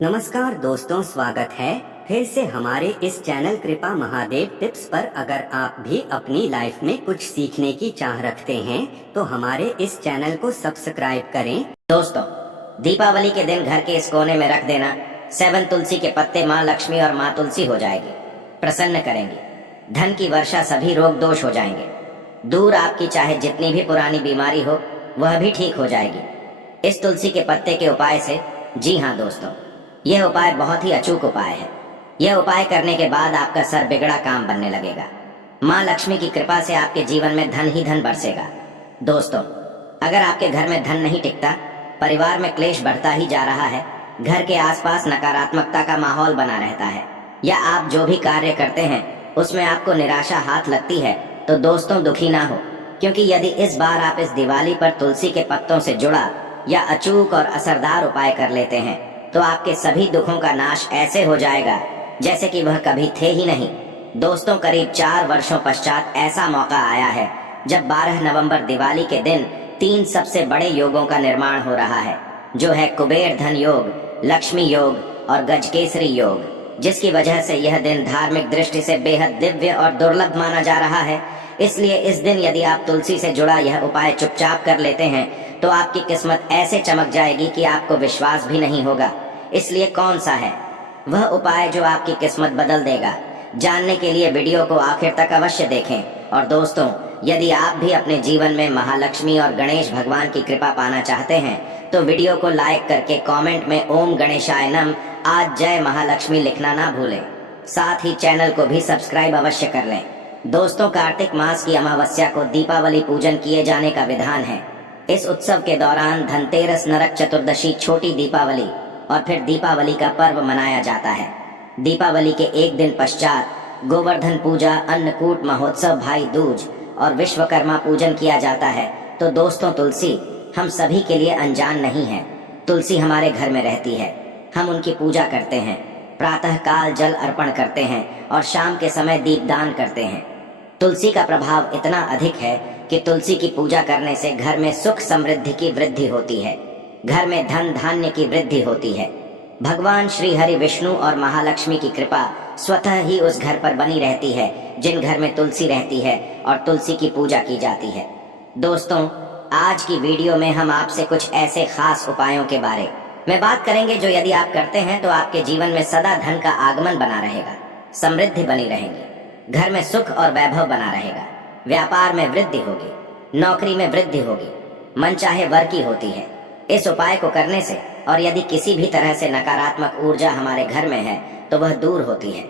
नमस्कार दोस्तों, स्वागत है फिर से हमारे इस चैनल कृपा महादेव टिप्स पर। अगर आप भी अपनी लाइफ में कुछ सीखने की चाह रखते हैं तो हमारे इस चैनल को सब्सक्राइब करें। दोस्तों, दीपावली के दिन घर के इस कोने में रख देना 7 तुलसी के पत्ते माँ लक्ष्मी और माँ तुलसी हो जाएगी, प्रसन्न करेंगी। धन की वर्षा, सभी रोग दोष हो जाएंगे। दूर आपकी चाहे जितनी भी पुरानी बीमारी हो वह भी ठीक हो जाएगी इस तुलसी के पत्ते के उपाय से। जी हाँ दोस्तों, यह उपाय बहुत ही अचूक उपाय है। यह उपाय करने के बाद आपका सर बिगड़ा काम बनने लगेगा। माँ लक्ष्मी की कृपा से आपके जीवन में धन ही धन बरसेगा। दोस्तों, अगर आपके घर में धन नहीं टिकता, परिवार में क्लेश बढ़ता ही जा रहा है, घर के आसपास नकारात्मकता का माहौल बना रहता है, या आप जो भी कार्य करते हैं उसमें आपको निराशा हाथ लगती है, तो दोस्तों दुखी ना हो, क्योंकि यदि इस बार आप इस दिवाली पर तुलसी के पत्तों से जुड़ा या अचूक और असरदार उपाय कर लेते हैं तो आपके सभी दुखों का नाश ऐसे हो जाएगा जैसे कि वह कभी थे ही नहीं। दोस्तों, करीब 4 वर्षों पश्चात ऐसा मौका आया है जब 12 नवंबर दिवाली के दिन 3 सबसे बड़े योगों का निर्माण हो रहा है, जो है कुबेर धन योग, लक्ष्मी योग और गजकेसरी योग, जिसकी वजह से यह दिन धार्मिक दृष्टि से बेहद दिव्य और दुर्लभ माना जा रहा है। इसलिए इस दिन यदि आप तुलसी से जुड़ा यह उपाय चुपचाप कर लेते हैं तो आपकी किस्मत ऐसे चमक जाएगी कि आपको विश्वास भी नहीं होगा। इसलिए कौन सा है वह उपाय जो आपकी किस्मत बदल देगा? जानने के लिए वीडियो को आखिर तक अवश्य देखें। और दोस्तों, यदि आप भी अपने जीवन में महालक्ष्मी और गणेश भगवान की कृपा पाना चाहते हैं तो वीडियो को लाइक करके कमेंट में ओम गणेशाय नम आज जय महालक्ष्मी लिखना ना भूलें। साथ ही चैनल को भी सब्सक्राइब अवश्य कर लें। दोस्तों, कार्तिक मास की अमावस्या को दीपावली पूजन किए जाने का विधान है। इस उत्सव के दौरान धनतेरस, नरक चतुर्दशी, छोटी दीपावली और फिर दीपावली का पर्व मनाया जाता है। दीपावली के एक दिन पश्चात गोवर्धन पूजा, अन्नकूट महोत्सव, भाई दूज और विश्वकर्मा पूजन किया जाता है। तो दोस्तों, तुलसी हम सभी के लिए अनजान नहीं है। तुलसी हमारे घर में रहती है, हम उनकी पूजा करते हैं, प्रातः काल जल अर्पण करते हैं और शाम के समय दीपदान करते हैं। तुलसी का प्रभाव इतना अधिक है कि तुलसी की पूजा करने से घर में सुख समृद्धि की वृद्धि होती है, घर में धन धान्य की वृद्धि होती है। भगवान श्री हरि विष्णु और महालक्ष्मी की कृपा स्वतः ही उस घर पर बनी रहती है जिन घर में तुलसी रहती है और तुलसी की पूजा की जाती है। दोस्तों, आज की वीडियो में हम आपसे कुछ ऐसे खास उपायों के बारे में बात करेंगे जो यदि आप करते हैं तो आपके जीवन में सदा धन का आगमन बना रहेगा, समृद्धि बनी रहेगी, घर में सुख और वैभव बना रहेगा, व्यापार में वृद्धि होगी, नौकरी में वृद्धि होगी, मनचाहे वर की होती है। इस उपाय को करने से और यदि किसी भी तरह से नकारात्मक ऊर्जा हमारे घर में है तो वह दूर होती है।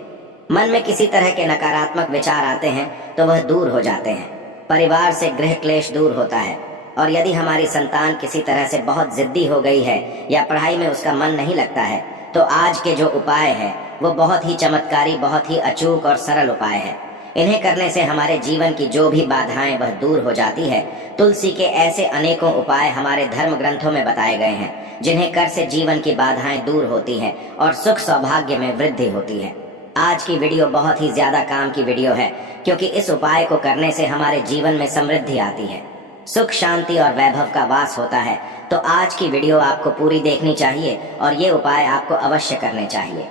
मन में किसी तरह के नकारात्मक विचार आते हैं तो वह दूर हो जाते हैं। परिवार से गृह क्लेश दूर होता है। और यदि हमारी संतान किसी तरह से बहुत जिद्दी हो गई है या पढ़ाई में उसका मन नहीं लगता है तो आज के जो उपाय है वो बहुत ही चमत्कारी, बहुत ही अचूक और सरल उपाय है। इन्हें करने से हमारे जीवन की जो भी बाधाएं वह दूर हो जाती है। तुलसी के ऐसे अनेकों उपाय हमारे धर्म ग्रंथों में बताए गए हैं जिन्हें कर से जीवन की बाधाएं दूर होती हैं और सुख सौभाग्य में वृद्धि होती है। आज की वीडियो बहुत ही ज्यादा काम की वीडियो है, क्योंकि इस उपाय को करने से हमारे जीवन में समृद्धि आती है, सुख शांति और वैभव का वास होता है। तो आज की वीडियो आपको पूरी देखनी चाहिए और ये उपाय आपको अवश्य करने चाहिए।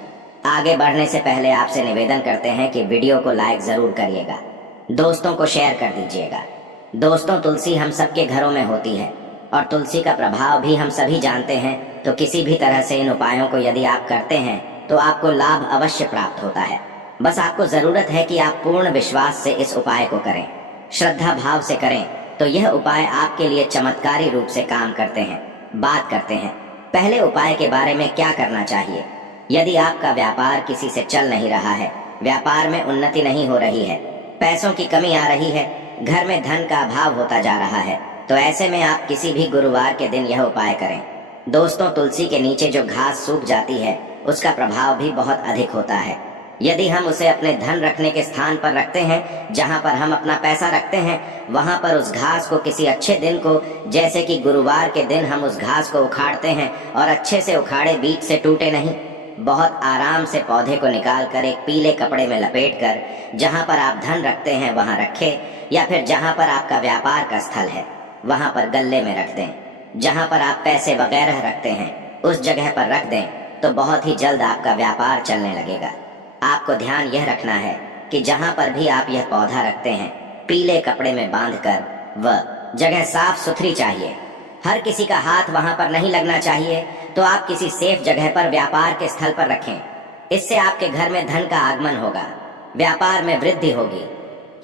आगे बढ़ने से पहले आपसे निवेदन करते हैं कि वीडियो को लाइक जरूर करिएगा, दोस्तों को शेयर कर दीजिएगा। दोस्तों, तुलसी हम सबके घरों में होती है और तुलसी का प्रभाव भी हम सभी जानते हैं। तो किसी भी तरह से इन उपायों को यदि आप करते हैं तो आपको लाभ अवश्य प्राप्त होता है। बस आपको जरूरत है कि आप पूर्ण विश्वास से इस उपाय को करें, श्रद्धा भाव से करें, तो यह उपाय आपके लिए चमत्कारी रूप से काम करते हैं। बात करते हैं पहले उपाय के बारे में क्या करना चाहिए। यदि आपका व्यापार किसी से चल नहीं रहा है, व्यापार में उन्नति नहीं हो रही है, पैसों की कमी आ रही है, घर में धन का अभाव होता जा रहा है, तो ऐसे में आप किसी भी गुरुवार के दिन यह उपाय करें। दोस्तों, तुलसी के नीचे जो घास सूख जाती है उसका प्रभाव भी बहुत अधिक होता है। यदि हम उसे अपने धन रखने के स्थान पर रखते हैं, जहां पर हम अपना पैसा रखते हैं, वहां पर उस घास को किसी अच्छे दिन को, जैसे कि गुरुवार के दिन, हम उस घास को उखाड़ते हैं और अच्छे से उखाड़े, बीच से टूटे नहीं, बहुत आराम से पौधे को निकाल कर एक पीले कपड़े में लपेट कर जहां पर आप धन रखते हैं वहां रखें, या फिर जहां पर आपका व्यापार का स्थल है वहां पर गल्ले में रख दें। जहां पर आप पैसे वगैरह रखते हैं उस जगह पर रख दें। तो बहुत ही जल्द आपका व्यापार चलने लगेगा। आपको ध्यान यह रखना है कि जहाँ पर भी आप यह पौधा रखते हैं, पीले कपड़े में बांधकर वह जगह साफ सुथरी चाहिए। हर किसी का हाथ वहां पर नहीं लगना चाहिए, तो आप किसी सेफ जगह पर व्यापार के स्थल पर रखें। इससे आपके घर में धन का आगमन होगा, व्यापार में वृद्धि होगी।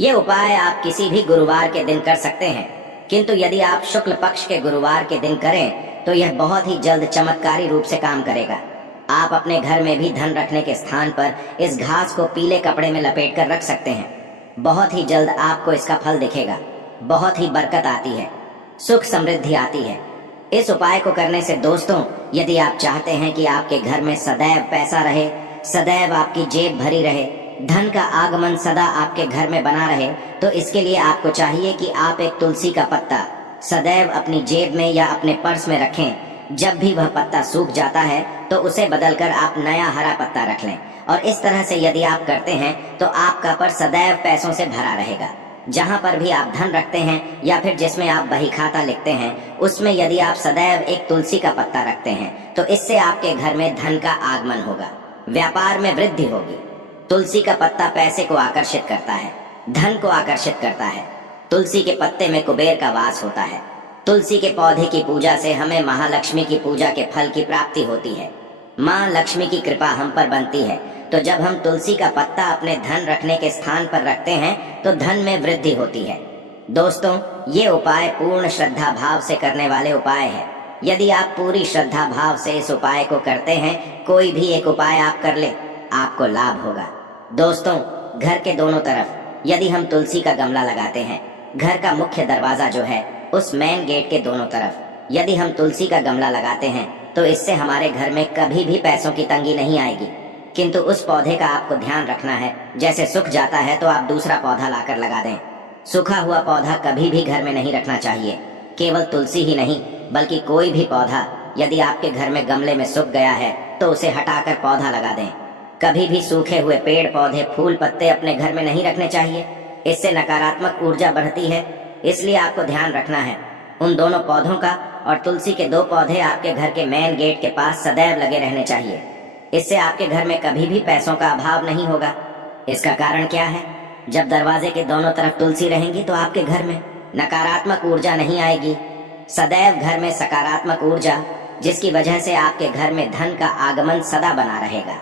ये उपाय आप किसी भी गुरुवार के दिन कर सकते हैं, किंतु यदि आप शुक्ल पक्ष के गुरुवार के दिन करें तो यह बहुत ही जल्द चमत्कारी रूप से काम करेगा। आप अपने घर में भी धन रखने के स्थान पर इस घास को पीले कपड़े में लपेट कर रख सकते हैं। बहुत ही जल्द आपको इसका फल दिखेगा। बहुत ही बरकत आती है, सुख समृद्धि आती है। इस उपाय को करने से दोस्तों, यदि आप चाहते हैं कि आपके घर में सदैव पैसा रहे, सदैव आपकी जेब भरी रहे, धन का आगमन सदा आपके घर में बना रहे, तो इसके लिए आपको चाहिए कि आप एक तुलसी का पत्ता सदैव अपनी जेब में या अपने पर्स में रखें। जब भी वह पत्ता सूख जाता है तो उसे बदलकर आप नया हरा पत्ता रख लें, और इस तरह से यदि आप करते हैं तो आपका पर्स सदैव पैसों से भरा रहेगा। जहाँ पर भी आप धन रखते हैं या फिर जिसमें आप बही खाता लिखते हैं, उसमें यदि आप सदैव एक तुलसी का पत्ता रखते हैं तो इससे आपके घर में धन का आगमन होगा, व्यापार में वृद्धि होगी। तुलसी का पत्ता पैसे को आकर्षित करता है, धन को आकर्षित करता है। तुलसी के पत्ते में कुबेर का वास होता है। तुलसी के पौधे की पूजा से हमें महालक्ष्मी की पूजा के फल की प्राप्ति होती है। माँ लक्ष्मी की कृपा हम पर बनती है। तो जब हम तुलसी का पत्ता अपने धन रखने के स्थान पर रखते हैं तो धन में वृद्धि होती है। दोस्तों, ये उपाय पूर्ण श्रद्धा भाव से करने वाले उपाय है। यदि आप पूरी श्रद्धा भाव से इस उपाय को करते हैं, कोई भी एक उपाय आप कर ले, आपको लाभ होगा। दोस्तों, घर के दोनों तरफ यदि हम तुलसी का गमला लगाते हैं, घर का मुख्य दरवाजा जो है उस मेन गेट के दोनों तरफ यदि हम तुलसी का गमला लगाते हैं तो इससे हमारे घर में कभी भी पैसों की तंगी नहीं आएगी। किंतु उस पौधे का आपको ध्यान रखना है, जैसे सूख जाता है तो आप दूसरा पौधा लाकर लगा दें। सूखा हुआ पौधा कभी भी घर में नहीं रखना चाहिए। केवल तुलसी ही नहीं बल्कि कोई भी पौधा यदि आपके घर में गमले में सूख गया है तो उसे हटाकर पौधा लगा दें। कभी भी सूखे हुए पेड़ पौधे फूल पत्ते अपने घर में नहीं रखने चाहिए, इससे नकारात्मक ऊर्जा बढ़ती है। इसलिए आपको ध्यान रखना है उन दोनों पौधों का, और तुलसी के 2 पौधे आपके घर के मेन गेट के पास सदैव लगे रहने चाहिए। इससे आपके घर में कभी भी पैसों का अभाव नहीं होगा। इसका कारण क्या है? जब दरवाजे के दोनों तरफ तुलसी रहेंगी तो आपके घर में नकारात्मक ऊर्जा नहीं आएगी, सदैव घर में सकारात्मक ऊर्जा, जिसकी वजह से आपके घर में धन का आगमन सदा बना रहेगा।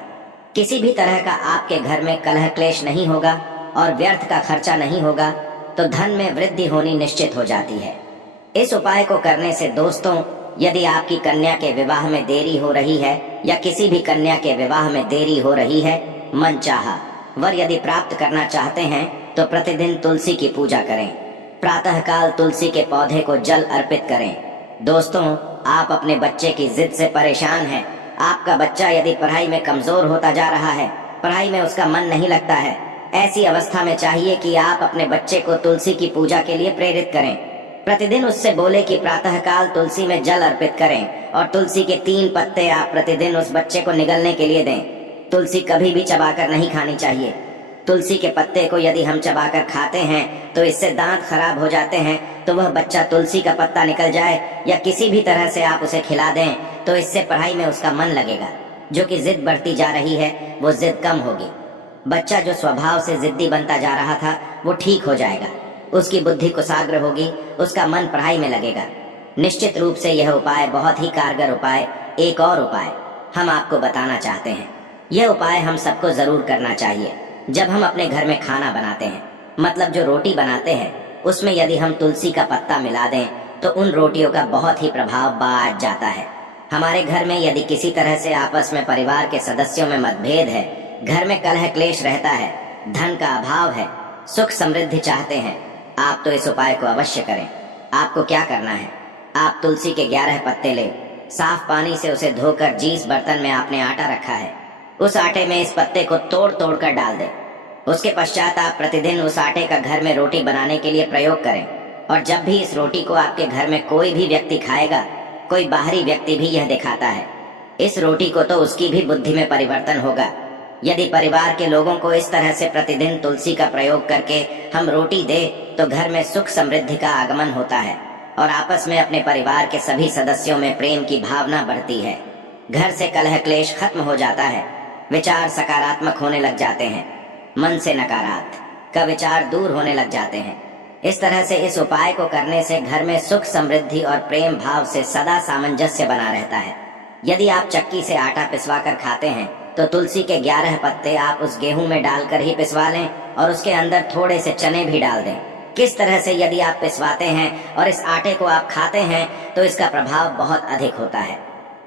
किसी भी तरह का आपके घर में कलह क्लेश नहीं होगा और व्यर्थ का खर्चा नहीं होगा, तो धन में वृद्धि होनी निश्चित हो जाती है। इस उपाय को करने से दोस्तों, यदि आपकी कन्या के विवाह में देरी हो रही है या किसी भी कन्या के विवाह में देरी हो रही है, मनचाहा वर यदि प्राप्त करना चाहते हैं तो प्रतिदिन तुलसी की पूजा करें। प्रातःकाल तुलसी के पौधे को जल अर्पित करें। दोस्तों, आप अपने बच्चे की जिद से परेशान हैं। आपका बच्चा यदि पढ़ाई में कमजोर होता जा रहा है, पढ़ाई में उसका मन नहीं लगता है, ऐसी अवस्था में चाहिए कि आप अपने बच्चे को तुलसी की पूजा के लिए प्रेरित करें। प्रतिदिन उससे बोले कि प्रातःकाल तुलसी में जल अर्पित करें और तुलसी के 3 पत्ते आप प्रतिदिन उस बच्चे को निगलने के लिए दें। तुलसी कभी भी चबाकर नहीं खानी चाहिए। तुलसी के पत्ते को यदि हम चबाकर खाते हैं तो इससे दांत खराब हो जाते हैं, तो वह बच्चा तुलसी का पत्ता निकल जाए या किसी भी तरह से आप उसे खिला दें तो इससे पढ़ाई में उसका मन लगेगा। जो कि जिद बढ़ती जा रही है वो जिद कम होगी। बच्चा जो स्वभाव से जिद्दी बनता जा रहा था वो ठीक हो जाएगा, उसकी बुद्धि कुशाग्र होगी, उसका मन पढ़ाई में लगेगा। निश्चित रूप से यह उपाय बहुत ही कारगर उपाय। एक और उपाय हम आपको बताना चाहते हैं। यह उपाय हम सबको जरूर करना चाहिए। जब हम अपने घर में खाना बनाते हैं, मतलब जो रोटी बनाते हैं, उसमें यदि हम तुलसी का पत्ता मिला दें तो उन रोटियों का बहुत ही प्रभाव बढ़ जाता है। हमारे घर में यदि किसी तरह से आपस में परिवार के सदस्यों में मतभेद है, घर में कलह क्लेश रहता है, धन का अभाव है, सुख समृद्धि चाहते हैं, आप तो इस उपाय को अवश्य करें। आपको क्या करना है, आप तुलसी के 11 पत्ते ले, साफ पानी से उसे धोकर जिस बर्तन में आपने आटा रखा है उस आटे में इस पत्ते को तोड़ तोड़ कर डाल दें। उसके पश्चात आप प्रतिदिन उस आटे का घर में रोटी बनाने के लिए प्रयोग करें। और जब भी इस रोटी को आपके घर में कोई भी व्यक्ति खाएगा, कोई बाहरी व्यक्ति भी यह दिखाता है, इस रोटी को तो उसकी भी बुद्धि में परिवर्तन होगा। यदि परिवार के लोगों को इस तरह से प्रतिदिन तुलसी का प्रयोग करके हम रोटी दे तो घर में सुख समृद्धि का आगमन होता है और आपस में अपने परिवार के सभी सदस्यों में प्रेम की भावना बढ़ती है। घर से कलह क्लेश खत्म हो जाता है, विचार सकारात्मक होने लग जाते हैं, मन से नकारात्मक का विचार दूर होने लग जाते हैं। इस तरह से इस उपाय को करने से घर में सुख समृद्धि और प्रेम भाव से सदा सामंजस्य बना रहता है। यदि आप चक्की से आटा पिसवा कर खाते हैं तो तुलसी के 11 पत्ते आप उस गेहूं में डालकर ही पिसवा लें और उसके अंदर थोड़े से चने भी डाल दें। किस तरह से यदि आप पिसवाते हैं और इस आटे को आप खाते हैं तो इसका प्रभाव बहुत अधिक होता है।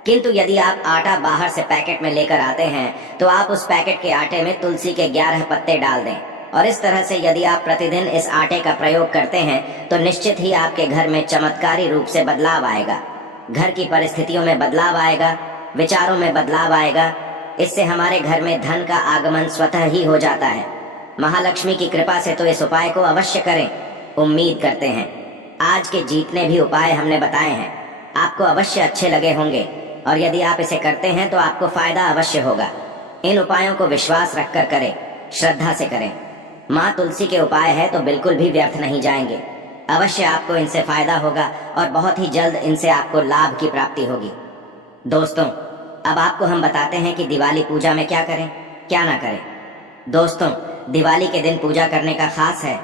किंतु यदि आप आटा बाहर से पैकेट में लेकर आते हैं तो आप उस पैकेट के आटे में तुलसी के 11 पत्ते डाल दें और इस तरह से यदि आप प्रतिदिन इस आटे का प्रयोग करते हैं तो निश्चित ही आपके घर में चमत्कारी रूप से बदलाव आएगा। घर की परिस्थितियों में बदलाव आएगा, विचारों में बदलाव आएगा। इससे हमारे घर में धन का आगमन स्वतः ही हो जाता है। महालक्ष्मी की कृपा से तो इस उपाय को अवश्य करें। उम्मीद करते हैं आज के जितने भी उपाय हमने बताए हैं आपको अवश्य अच्छे लगे होंगे और यदि आप इसे करते हैं तो आपको फायदा अवश्य होगा। इन उपायों को विश्वास रखकर करें, श्रद्धा से करें। माँ तुलसी के उपाय है तो बिल्कुल भी व्यर्थ नहीं जाएंगे। अवश्य आपको इनसे फायदा होगा और बहुत ही जल्द इनसे आपको लाभ की प्राप्ति होगी। दोस्तों, अब आपको हम बताते हैं कि दिवाली पूजा में क्या करें, क्या ना करें। दोस्तों, दिवाली के दिन पूजा करने का खास है।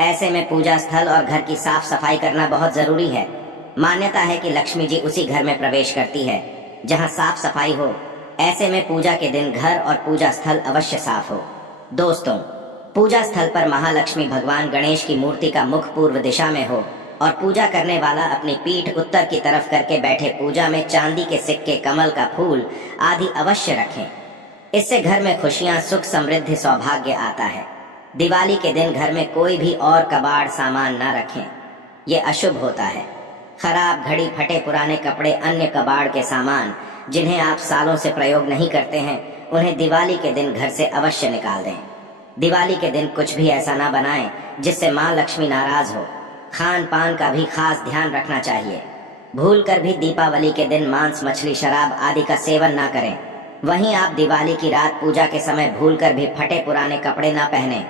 ऐसे में पूजा स्थल और घर की साफ सफाई करना बहुत जरूरी है। मान्यता है कि लक्ष्मी जी उसी घर में प्रवेश करती है जहां साफ सफाई हो। ऐसे में पूजा के दिन घर और पूजा स्थल अवश्य साफ हो। दोस्तों, पूजा स्थल पर महालक्ष्मी भगवान गणेश की मूर्ति का मुख पूर्व दिशा में हो और पूजा करने वाला अपनी पीठ उत्तर की तरफ करके बैठे पूजा में चांदी के सिक्के, कमल का फूल आदि अवश्य रखें। इससे घर में खुशियां, सुख, समृद्धि, सौभाग्य आता है। दिवाली के दिन घर में कोई भी और कबाड़ सामान न रखें, ये अशुभ होता है। खराब घड़ी, फटे पुराने कपड़े, अन्य कबाड़ के सामान जिन्हें आप सालों से प्रयोग नहीं करते हैं उन्हें दिवाली के दिन घर से अवश्य निकाल दें। दिवाली के दिन कुछ भी ऐसा ना बनाएं जिससे माँ लक्ष्मी नाराज हो। खान पान का भी खास ध्यान रखना चाहिए। भूलकर भी दीपावली के दिन मांस, मछली, शराब आदि का सेवन ना करें। वहीं आप दिवाली की रात पूजा के समय भूलकर भी फटे पुराने कपड़े ना पहने।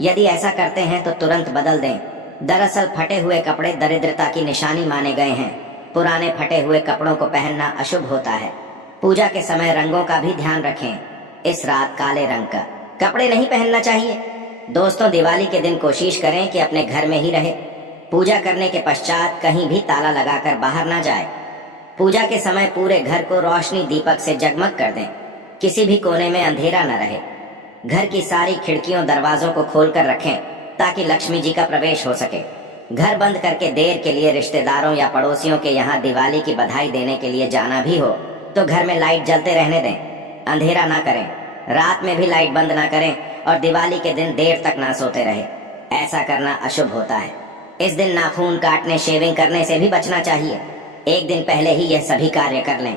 यदि ऐसा करते हैं तो तुरंत बदल दें। दरअसल फटे हुए कपड़े दरिद्रता की निशानी माने गए हैं। पुराने फटे हुए कपड़ों को पहनना अशुभ होता है। पूजा के समय रंगों का भी ध्यान रखें। इस रात काले रंग का कपड़े नहीं पहनना चाहिए। दोस्तों, दिवाली के दिन कोशिश करें कि अपने घर में ही रहे। पूजा करने के पश्चात कहीं भी ताला लगाकर बाहर ना जाए। पूजा के समय पूरे घर को रोशनी दीपक से जगमग कर दें। किसी भी कोने में अंधेरा न रहे। घर की सारी खिड़कियों, दरवाजों को खोलकर रखें ताकि लक्ष्मी जी का प्रवेश हो सके। घर बंद करके देर के लिए रिश्तेदारों या पड़ोसियों के यहाँ दिवाली की बधाई देने के लिए जाना भी हो तो घर में लाइट जलते रहने दें। अंधेरा ना करें। रात में भी लाइट बंद ना करें और दिवाली के दिन देर तक ना सोते रहे। ऐसा करना अशुभ होता है। इस दिन नाखून काटने, शेविंग करने से भी बचना चाहिए। एक दिन पहले ही यह सभी कार्य कर लें।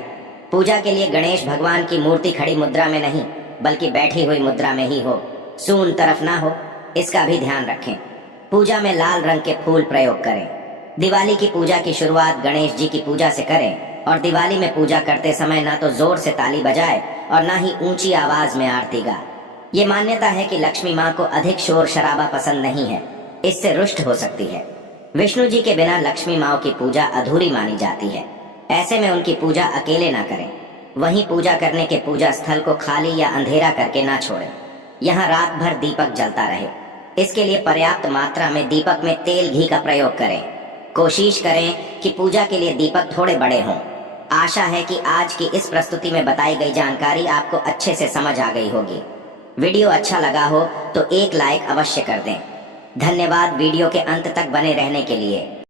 पूजा के लिए गणेश भगवान की मूर्ति खड़ी मुद्रा में नहीं बल्कि बैठी हुई मुद्रा में ही हो, सून तरफ ना हो, इसका भी ध्यान रखें। पूजा में लाल रंग के फूल प्रयोग करें। दिवाली की पूजा की शुरुआत गणेश जी की पूजा से करें और दिवाली में पूजा करते समय ना तो जोर से ताली बजाए और ना ही ऊंची आवाज में आरती गा। ये मान्यता है कि लक्ष्मी माँ को अधिक शोर शराबा पसंद नहीं है, इससे रुष्ट हो सकती है। विष्णु जी के बिना लक्ष्मी माँ की पूजा अधूरी मानी जाती है। ऐसे में उनकी पूजा अकेले ना करें। वहीं पूजा करने के पूजा स्थल को खाली या अंधेरा करके ना छोड़ें। यहाँ रात भर दीपक जलता रहे। इसके लिए पर्याप्त मात्रा में दीपक में तेल, घी का प्रयोग करें। कोशिश करें कि पूजा के लिए दीपक थोड़े बड़े हों। आशा है कि आज की इस प्रस्तुति में बताई गई जानकारी आपको अच्छे से समझ आ गई होगी। वीडियो अच्छा लगा हो तो एक लाइक अवश्य कर दें। धन्यवाद वीडियो के अंत तक बने रहने के लिए।